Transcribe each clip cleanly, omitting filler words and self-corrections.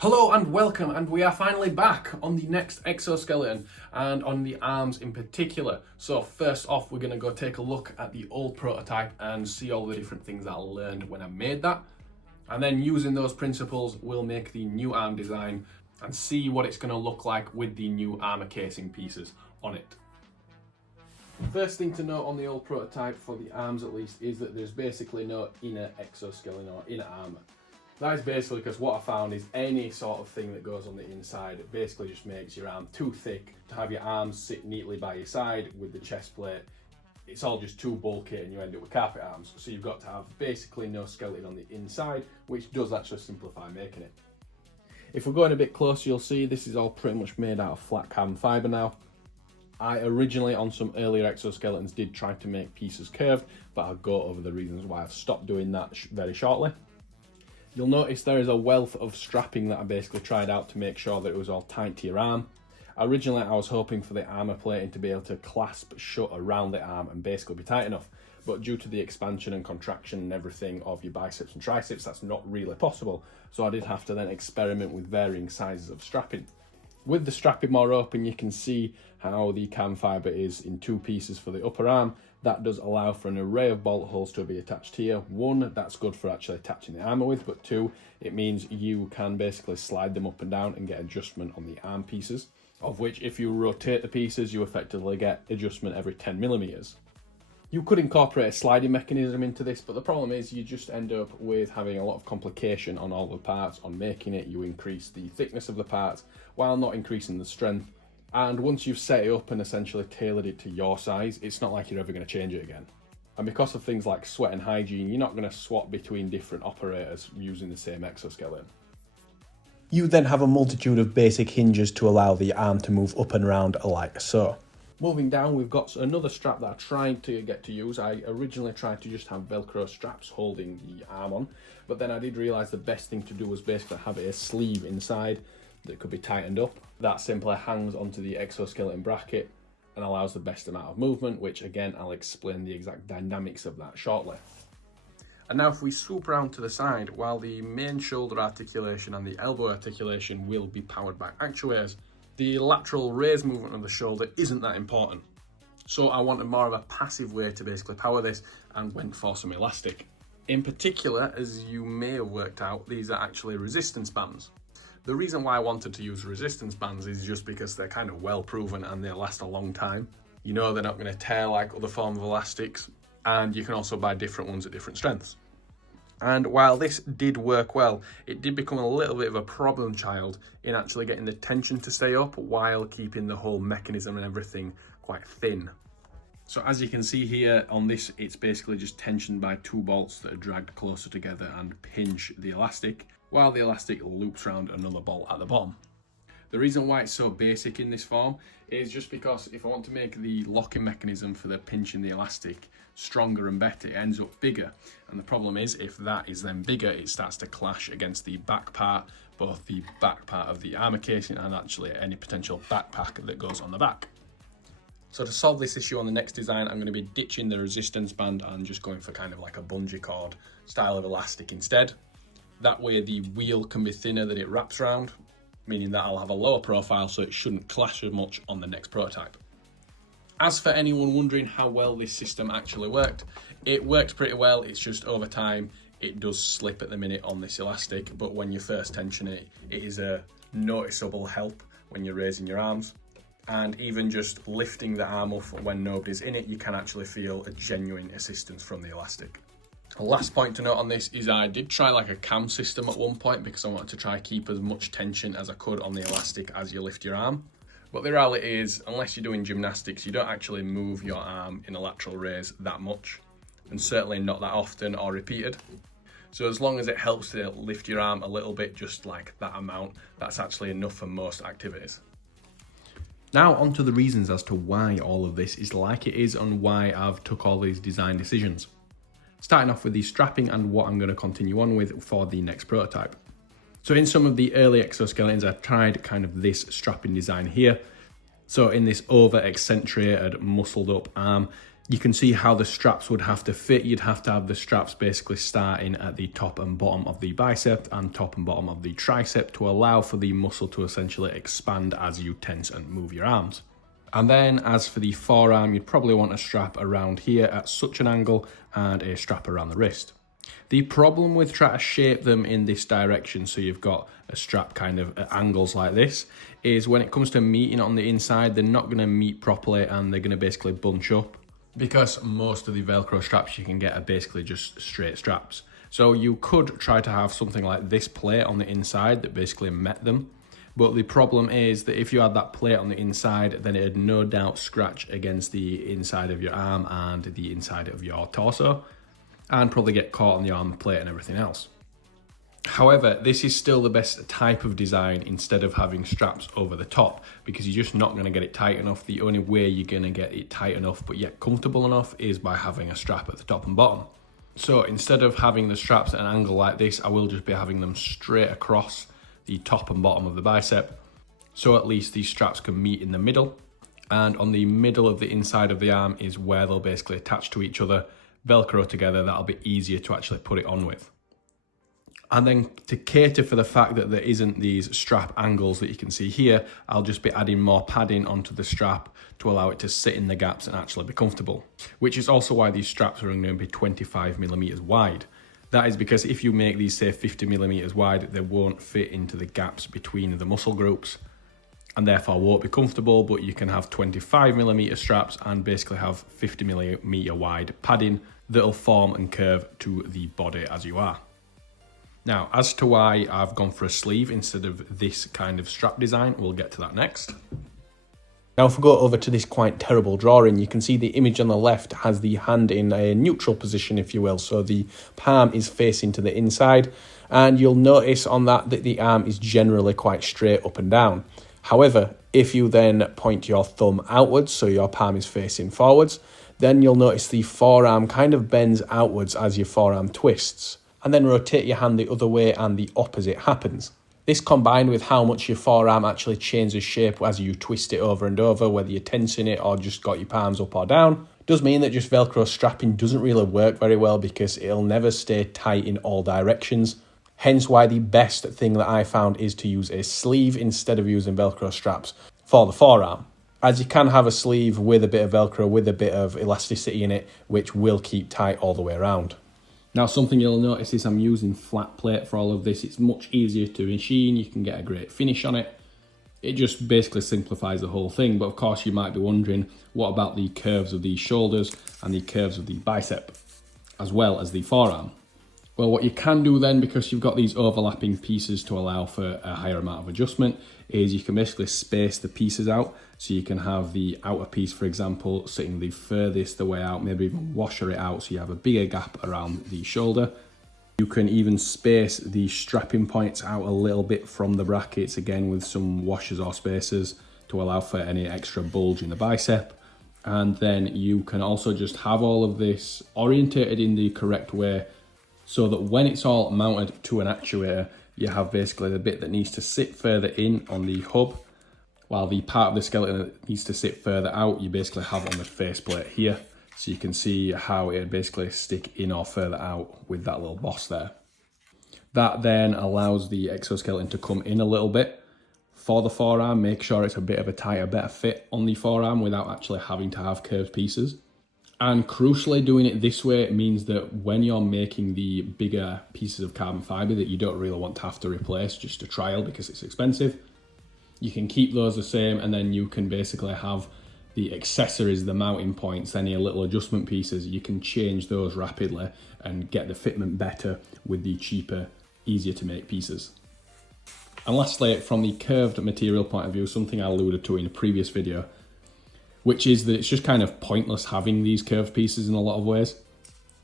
Hello and welcome, and we are finally back on the next exoskeleton and on the arms in particular. So first off, we're going to go take a look at the old prototype and see all the different things that I learned when I made that. And then using those principles, we'll make the new arm design and see what it's going to look like with the new armor casing pieces on it. First thing to note on the old prototype, for the arms at least, is that there's basically no inner exoskeleton or inner armor. That is basically because what I found is any sort of thing that goes on the inside, it basically just makes your arm too thick to have your arms sit neatly by your side with the chest plate. It's all just too bulky and you end up with carpet arms. So you've got to have basically no skeleton on the inside, which does actually simplify making it. If we're going a bit closer, you'll see this is all pretty much made out of flat carbon fibre now. I originally, on some earlier exoskeletons, did try to make pieces curved, but I'll go over the reasons why I've stopped doing that very shortly. You'll notice there is a wealth of strapping that I basically tried out to make sure that it was all tight to your arm. Originally, I was hoping for the armor plating to be able to clasp shut around the arm and basically be tight enough. But due to the expansion and contraction and everything of your biceps and triceps, that's not really possible. So I did have to then experiment with varying sizes of strapping. With the strapping more open, you can see how the carbon fibre is in two pieces for the upper arm. That does allow for an array of bolt holes to be attached here. One, that's good for actually attaching the armour with, but two, it means you can basically slide them up and down and get adjustment on the arm pieces, of which if you rotate the pieces, you effectively get adjustment every 10 millimeters. You could incorporate a sliding mechanism into this, but the problem is you just end up with having a lot of complication on all the parts. On making it, you increase the thickness of the parts while not increasing the strength. And once you've set it up and essentially tailored it to your size, it's not like you're ever going to change it again. And because of things like sweat and hygiene, you're not going to swap between different operators using the same exoskeleton. You then have a multitude of basic hinges to allow the arm to move up and around like so. Moving down, we've got another strap that I tried to get to use. I originally tried to just have Velcro straps holding the arm on, but then I did realise the best thing to do was basically have a sleeve inside that could be tightened up. That simply hangs onto the exoskeleton bracket and allows the best amount of movement, which again, I'll explain the exact dynamics of that shortly. And now if we swoop around to the side, while the main shoulder articulation and the elbow articulation will be powered by actuators, the lateral raise movement of the shoulder isn't that important. So I wanted more of a passive way to basically power this and went for some elastic. In particular, as you may have worked out, these are actually resistance bands. The reason why I wanted to use resistance bands is just because they're kind of well proven and they last a long time. You know they're not going to tear like other forms of elastics, and you can also buy different ones at different strengths. And while this did work well, it did become a little bit of a problem child in actually getting the tension to stay up while keeping the whole mechanism and everything quite thin. So as you can see here on this, it's basically just tensioned by two bolts that are dragged closer together and pinch the elastic, while the elastic loops around another bolt at the bottom. The reason why it's so basic in this form is just because if I want to make the locking mechanism for the pinching the elastic stronger and better, it ends up bigger. And the problem is, if that is then bigger, it starts to clash against the back part, both the back part of the armor casing and actually any potential backpack that goes on the back. So to solve this issue on the next design, I'm going to be ditching the resistance band and just going for kind of like a bungee cord style of elastic instead. That way the wheel can be thinner that it wraps around, meaning that I'll have a lower profile so it shouldn't clash as much on the next prototype. As for anyone wondering how well this system actually worked, it worked pretty well. It's just over time, it does slip at the minute on this elastic, but when you first tension it, it is a noticeable help when you're raising your arms. And even just lifting the arm up when nobody's in it, you can actually feel a genuine assistance from the elastic. Last point to note on this is I did try like a cam system at one point because I wanted to try keep as much tension as I could on the elastic as you lift your arm. But the reality is, unless you're doing gymnastics, you don't actually move your arm in a lateral raise that much, and certainly not that often or repeated. So as long as it helps to lift your arm a little bit, just like that amount, that's actually enough for most activities. Now on to the reasons as to why all of this is like it is and why I've took all these design decisions. Starting off with the strapping and what I'm going to continue on with for the next prototype. So in some of the early exoskeletons, I tried kind of this strapping design here. So in this over accentuated, muscled up arm, You can see how the straps would have to fit. You'd have to have the straps basically starting at the top and bottom of the bicep and top and bottom of the tricep to allow for the muscle to essentially expand as you tense and move your arms. And then as for the forearm, you'd probably want a strap around here at such an angle and a strap around the wrist. The problem with trying to shape them in this direction, so you've got a strap kind of at angles like this, is when it comes to meeting on the inside, they're not going to meet properly and they're going to basically bunch up. Because most of the Velcro straps you can get are basically just straight straps. So you could try to have something like this plate on the inside that basically met them. But the problem is that if you had that plate on the inside, then it'd no doubt scratch against the inside of your arm and the inside of your torso, and probably get caught on the arm plate and everything else. However, this is still the best type of design instead of having straps over the top, because you're just not going to get it tight enough. The only way you're going to get it tight enough but yet comfortable enough is by having a strap at the top and bottom. So instead of having the straps at an angle like this, I will just be having them straight across the top and bottom of the bicep, so at least these straps can meet in the middle, and on the middle of the inside of the arm is where they'll basically attach to each other, Velcro together. That'll be easier to actually put it on with. And then to cater for the fact that there isn't these strap angles that you can see here, I'll just be adding more padding onto the strap to allow it to sit in the gaps and actually be comfortable. Which is also why these straps are going to be 25mm wide. That is because if you make these, say, 50mm wide, they won't fit into the gaps between the muscle groups and therefore won't be comfortable, but you can have 25mm straps and basically have 50mm wide padding that'll form and curve to the body as you are. Now, as to why I've gone for a sleeve instead of this kind of strap design, we'll get to that next. Now, if we go over to this quite terrible drawing, you can see the image on the left has the hand in a neutral position, if you will. So the palm is facing to the inside, and you'll notice on that the arm is generally quite straight up and down. However, if you then point your thumb outwards, so your palm is facing forwards, then you'll notice the forearm kind of bends outwards as your forearm twists. And then rotate your hand the other way and the opposite happens. This combined with how much your forearm actually changes shape as you twist it over and over, whether you're tensing it or just got your palms up or down, does mean that just Velcro strapping doesn't really work very well because it'll never stay tight in all directions. Hence why the best thing that I found is to use a sleeve instead of using Velcro straps for the forearm. As you can have a sleeve with a bit of Velcro, with a bit of elasticity in it, which will keep tight all the way around. Now, something you'll notice is I'm using flat plate for all of this. It's much easier to machine. You can get a great finish on it. It just basically simplifies the whole thing. But of course, you might be wondering, what about the curves of the shoulders and the curves of the bicep, as well as the forearm? Well, what you can do then, because you've got these overlapping pieces to allow for a higher amount of adjustment, is you can basically space the pieces out. So you can have the outer piece, for example, sitting the furthest away out, maybe even washer it out so you have a bigger gap around the shoulder. You can even space the strapping points out a little bit from the brackets, again with some washers or spacers to allow for any extra bulge in the bicep. And then you can also just have all of this orientated in the correct way so that when it's all mounted to an actuator, you have basically the bit that needs to sit further in on the hub, while the part of the skeleton that needs to sit further out, you basically have on the faceplate here. So you can see how it basically stick in or further out with that little boss there. That then allows the exoskeleton to come in a little bit for the forearm, make sure it's a bit of a tighter, better fit on the forearm without actually having to have curved pieces. And crucially, doing it this way means that when you're making the bigger pieces of carbon fibre that you don't really want to have to replace just to trial because it's expensive, you can keep those the same, and then you can basically have the accessories, the mounting points, any little adjustment pieces, you can change those rapidly and get the fitment better with the cheaper, easier to make pieces. And lastly, from the curved material point of view, something I alluded to in a previous video, which is that it's just kind of pointless having these curved pieces in a lot of ways.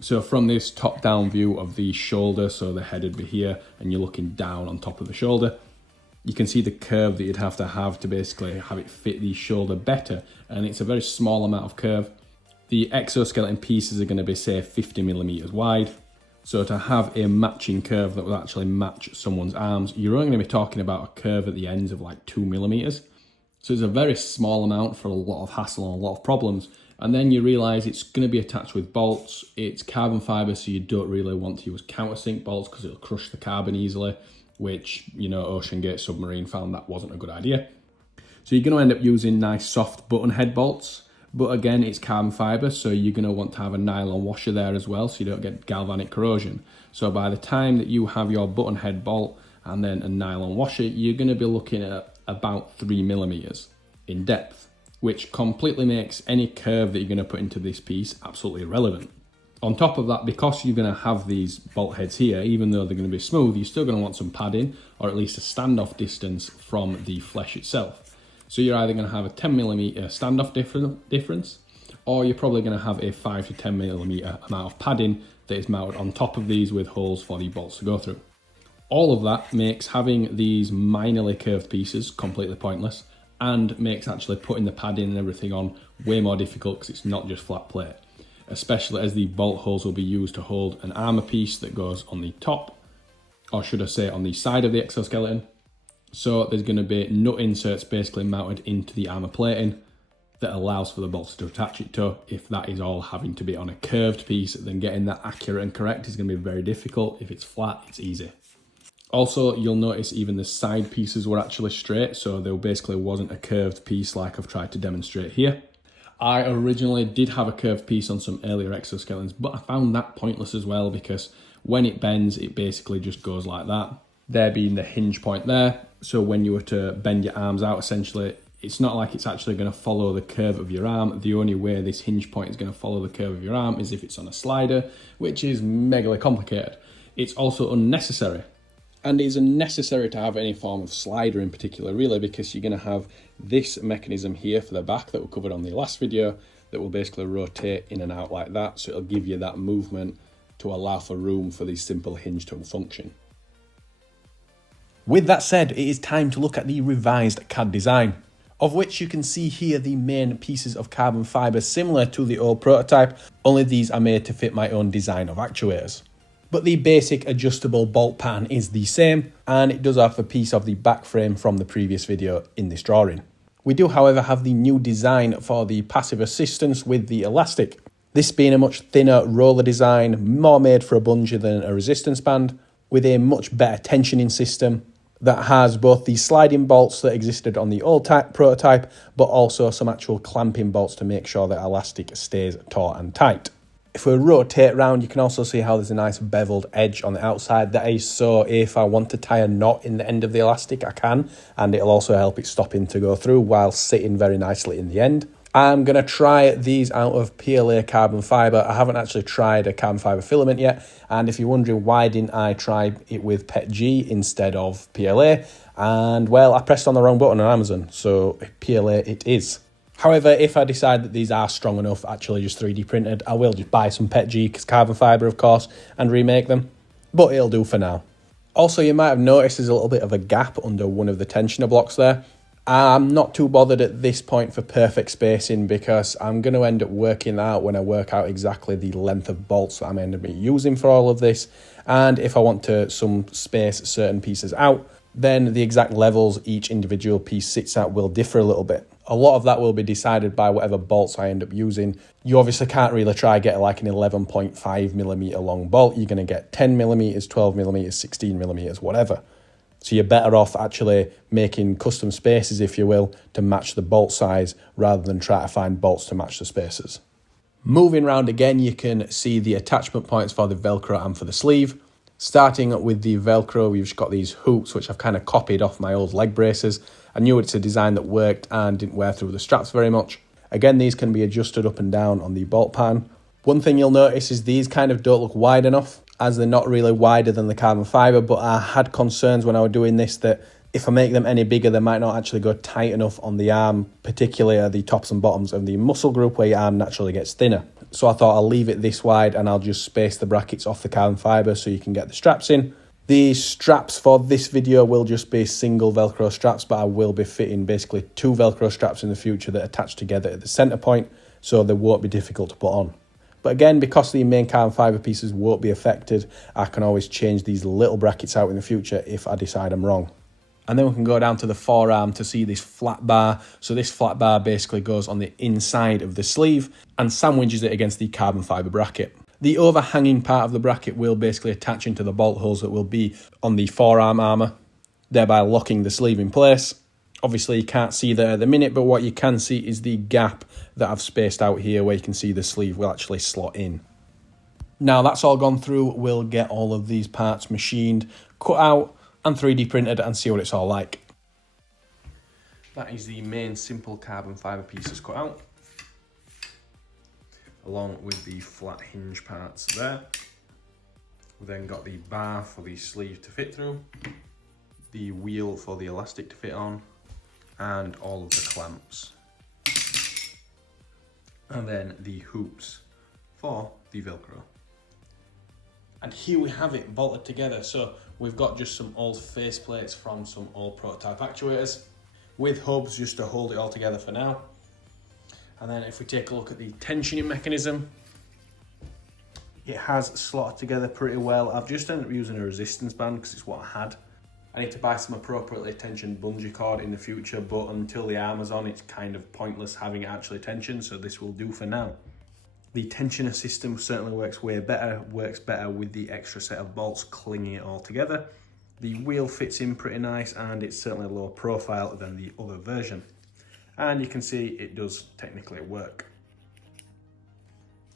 So from this top-down view of the shoulder, so the head would be here, and you're looking down on top of the shoulder, you can see the curve that you'd have to basically have it fit the shoulder better, and it's a very small amount of curve. The exoskeleton pieces are going to be, say, 50mm wide. So to have a matching curve that will actually match someone's arms, you're only going to be talking about a curve at the ends of like 2mm. So it's a very small amount for a lot of hassle and a lot of problems. And then you realise it's going to be attached with bolts. It's carbon fibre, so you don't really want to use countersink bolts because it'll crush the carbon easily, which, you know, OceanGate Submarine found that wasn't a good idea. So you're going to end up using nice soft button head bolts. But again, it's carbon fibre, so you're going to want to have a nylon washer there as well, so you don't get galvanic corrosion. So by the time that you have your button head bolt and then a nylon washer, you're going to be looking at about 3mm in depth, which completely makes any curve that you're going to put into this piece absolutely irrelevant. On top of that, because you're going to have these bolt heads here, even though they're going to be smooth, you're still going to want some padding, or at least a standoff distance from the flesh itself. So you're either going to have a 10mm standoff difference, or you're probably going to have a 5 to 10mm amount of padding that is mounted on top of these with holes for the bolts to go through. All of that makes having these minorly curved pieces completely pointless, and makes actually putting the padding and everything on way more difficult because it's not just flat plate, especially as the bolt holes will be used to hold an armour piece that goes on the top, or should I say on the side of the exoskeleton. So there's going to be nut inserts basically mounted into the armour plating that allows for the bolts to attach it to. If that is all having to be on a curved piece, then getting that accurate and correct is going to be very difficult. If it's flat, it's easy. Also, you'll notice even the side pieces were actually straight, so there basically wasn't a curved piece like I've tried to demonstrate here. I originally did have a curved piece on some earlier exoskeletons, but I found that pointless as well because when it bends, it basically just goes like that. There being the hinge point there, so when you were to bend your arms out, essentially, it's not like it's actually going to follow the curve of your arm. The only way this hinge point is going to follow the curve of your arm is if it's on a slider, which is megally complicated. It's also unnecessary. And it's unnecessary to have any form of slider in particular, really, because you're going to have this mechanism here for the back that we covered on the last video that will basically rotate in and out like that. So it'll give you that movement to allow for room for the simple hinge to function. With that said, it is time to look at the revised CAD design, of which you can see here the main pieces of carbon fibre similar to the old prototype, only these are made to fit my own design of actuators. But the basic adjustable bolt pattern is the same, and it does have a piece of the back frame from the previous video in this drawing. We do, however, have the new design for the passive assistance with the elastic. This being a much thinner roller design, more made for a bungee than a resistance band, with a much better tensioning system that has both the sliding bolts that existed on the old type prototype, but also some actual clamping bolts to make sure that elastic stays taut and tight. If we rotate around, you can also see how there's a nice beveled edge on the outside. That is so if I want to tie a knot in the end of the elastic, I can, and it'll also help it stopping to go through while sitting very nicely in the end. I'm going to try these out of PLA carbon fibre. I haven't actually tried a carbon fibre filament yet, and if you're wondering why didn't I try it with PETG instead of PLA, and well, I pressed on the wrong button on Amazon, so PLA it is. However, if I decide that these are strong enough, actually just 3D printed, I will just buy some PETG, because carbon fibre of course, and remake them, but it'll do for now. Also, you might have noticed there's a little bit of a gap under one of the tensioner blocks there. I'm not too bothered at this point for perfect spacing because I'm going to end up working out when I work out exactly the length of bolts that I'm going to be using for all of this. And if I want to some space certain pieces out, then the exact levels each individual piece sits at will differ a little bit. A lot of that will be decided by whatever bolts I end up using. You obviously can't really try get like an 11.5mm long bolt. You're going to get 10mm, 12mm, 16mm, whatever. So you're better off actually making custom spaces, if you will, to match the bolt size rather than try to find bolts to match the spaces. Moving around again, you can see the attachment points for the Velcro and for the sleeve. Starting with the Velcro, we've just got these hoops, which I've kind of copied off my old leg braces. I knew it's a design that worked and didn't wear through the straps very much. Again, these can be adjusted up and down on the bolt pan. One thing you'll notice is these kind of don't look wide enough, as they're not really wider than the carbon fibre, but I had concerns when I was doing this that if I make them any bigger, they might not actually go tight enough on the arm, particularly at the tops and bottoms of the muscle group where your arm naturally gets thinner. So I thought I'll leave it this wide and I'll just space the brackets off the carbon fibre so you can get the straps in. The straps for this video will just be single Velcro straps, but I will be fitting basically 2 Velcro straps in the future that attach together at the centre point, so they won't be difficult to put on. But again, because the main carbon fibre pieces won't be affected, I can always change these little brackets out in the future if I decide I'm wrong. And then we can go down to the forearm to see this flat bar. So this flat bar basically goes on the inside of the sleeve and sandwiches it against the carbon fibre bracket. The overhanging part of the bracket will basically attach into the bolt holes that will be on the forearm armour, thereby locking the sleeve in place. Obviously you can't see there at the minute, but what you can see is the gap that I've spaced out here where you can see the sleeve will actually slot in. Now that's all gone through, we'll get all of these parts machined, cut out and 3D printed and see what it's all like. That is the main simple carbon fibre pieces cut out, along with the flat hinge parts there. We've then got the bar for the sleeve to fit through, the wheel for the elastic to fit on, and all of the clamps. And then the hoops for the Velcro. And here we have it bolted together. So we've got just some old face plates from some old prototype actuators with hubs just to hold it all together for now. And then if we take a look at the tensioning mechanism, it has slotted together pretty well. I've just ended up using a resistance band because it's what I had. I need to buy some appropriately tensioned bungee cord in the future, but until the armour's on, it's kind of pointless having it actually tensioned, so this will do for now. The tensioner system certainly works better with the extra set of bolts clinging it all together. The wheel fits in pretty nice and it's certainly lower profile than the other version. And you can see it does technically work.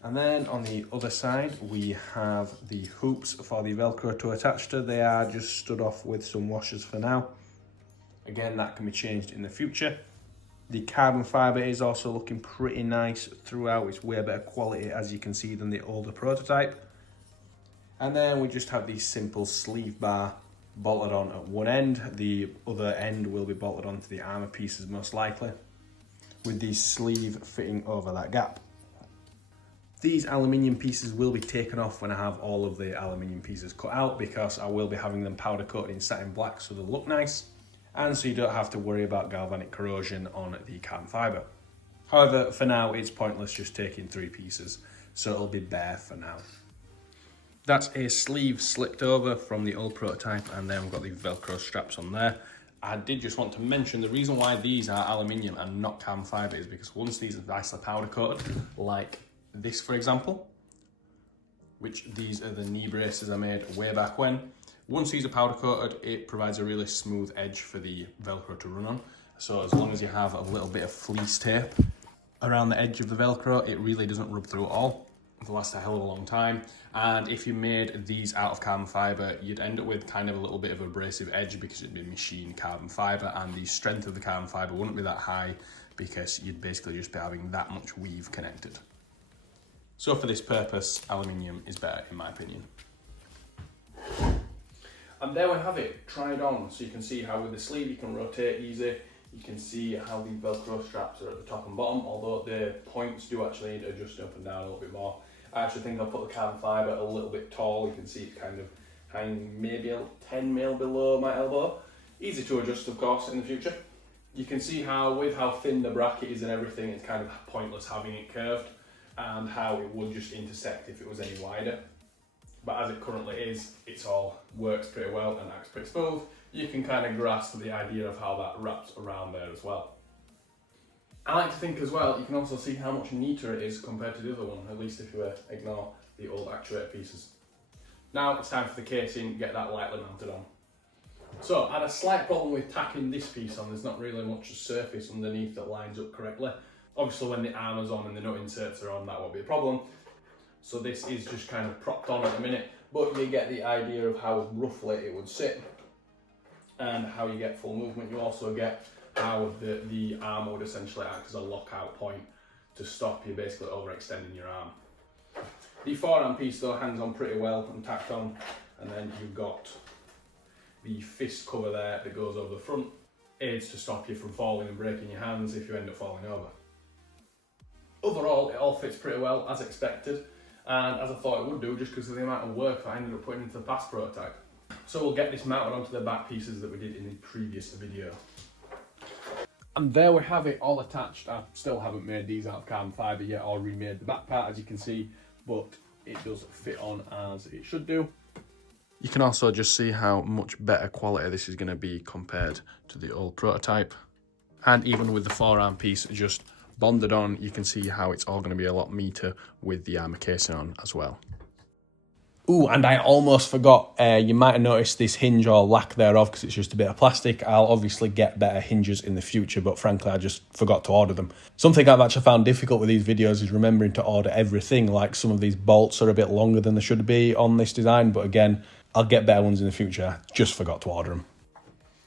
And then on the other side, we have the hoops for the Velcro to attach to. They are just stood off with some washers for now. Again, that can be changed in the future. The carbon fibre is also looking pretty nice throughout. It's way better quality, as you can see, than the older prototype. And then we just have the simple sleeve bar bolted on at one end. The other end will be bolted onto the armour pieces most likely, with the sleeve fitting over that gap. These aluminium pieces will be taken off when I have all of the aluminium pieces cut out, because I will be having them powder coated in satin black so they'll look nice, and so you don't have to worry about galvanic corrosion on the carbon fibre. However, for now it's pointless just taking 3 pieces, so it'll be bare for now. That's a sleeve slipped over from the old prototype, and then we've got the Velcro straps on there. I did just want to mention the reason why these are aluminium and not carbon fibre is because once these are nicely powder coated, like this for example, which these are the knee braces I made way back when. Once these are powder coated, it provides a really smooth edge for the Velcro to run on. So as long as you have a little bit of fleece tape around the edge of the Velcro, it really doesn't rub through at all. It'll last a hell of a long time. And if you made these out of carbon fibre, you'd end up with kind of a little bit of abrasive edge because it'd be machined carbon fibre, and the strength of the carbon fibre wouldn't be that high because you'd basically just be having that much weave connected. So for this purpose, aluminium is better in my opinion. And there we have it, tried on. So you can see how with the sleeve you can rotate easy. You can see how the Velcro straps are at the top and bottom, although the points do actually need adjusting up and down a little bit more. I actually think I'll put the carbon fibre a little bit tall. You can see it kind of hanging maybe 10 mil below my elbow. Easy to adjust, of course, in the future. You can see how, with how thin the bracket is and everything, it's kind of pointless having it curved, and how it would just intersect if it was any wider. But as it currently is, it all works pretty well and acts pretty smooth. You can kind of grasp the idea of how that wraps around there as well. I like to think as well, you can also see how much neater it is compared to the other one, at least if you ignore the old actuator pieces. Now it's time for the casing, get that lightly mounted on. So I had a slight problem with tacking this piece on. There's not really much surface underneath that lines up correctly. Obviously when the armour's on and the nut inserts are on, that won't be a problem. So this is just kind of propped on at the minute, but you get the idea of how roughly it would sit and how you get full movement. You also get how the arm would essentially act as a lockout point to stop you basically overextending your arm. The forearm piece though hangs on pretty well and tacked on, and then you've got the fist cover there that goes over the front, aids to stop you from falling and breaking your hands if you end up falling over. Overall, it all fits pretty well as expected, and as I thought it would do, just because of the amount of work that I ended up putting into the past prototype. So we'll get this mounted onto the back pieces that we did in the previous video. And there we have it, all attached. I still haven't made these out of carbon fibre yet or remade the back part, as you can see, but it does fit on as it should do. You can also just see how much better quality this is going to be compared to the old prototype. And even with the forearm piece just bonded on, you can see how it's all going to be a lot neater with the armour casing on as well. Ooh, and I almost forgot, you might have noticed this hinge or lack thereof because it's just a bit of plastic. I'll obviously get better hinges in the future, but frankly, I just forgot to order them. Something I've actually found difficult with these videos is remembering to order everything. Like some of these bolts are a bit longer than they should be on this design, but again, I'll get better ones in the future. Just forgot to order them.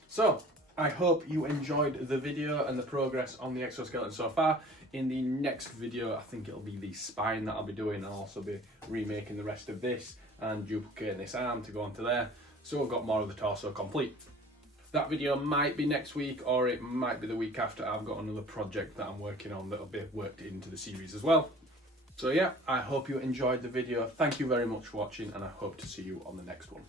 So, I hope you enjoyed the video and the progress on the exoskeleton so far. In the next video, I think it'll be the spine that I'll be doing. I'll also be remaking the rest of this and duplicating this arm to go onto there. So I've got more of the torso complete. That video might be next week or it might be the week after. I've got another project that I'm working on that'll be worked into the series as well. So yeah, I hope you enjoyed the video. Thank you very much for watching and I hope to see you on the next one.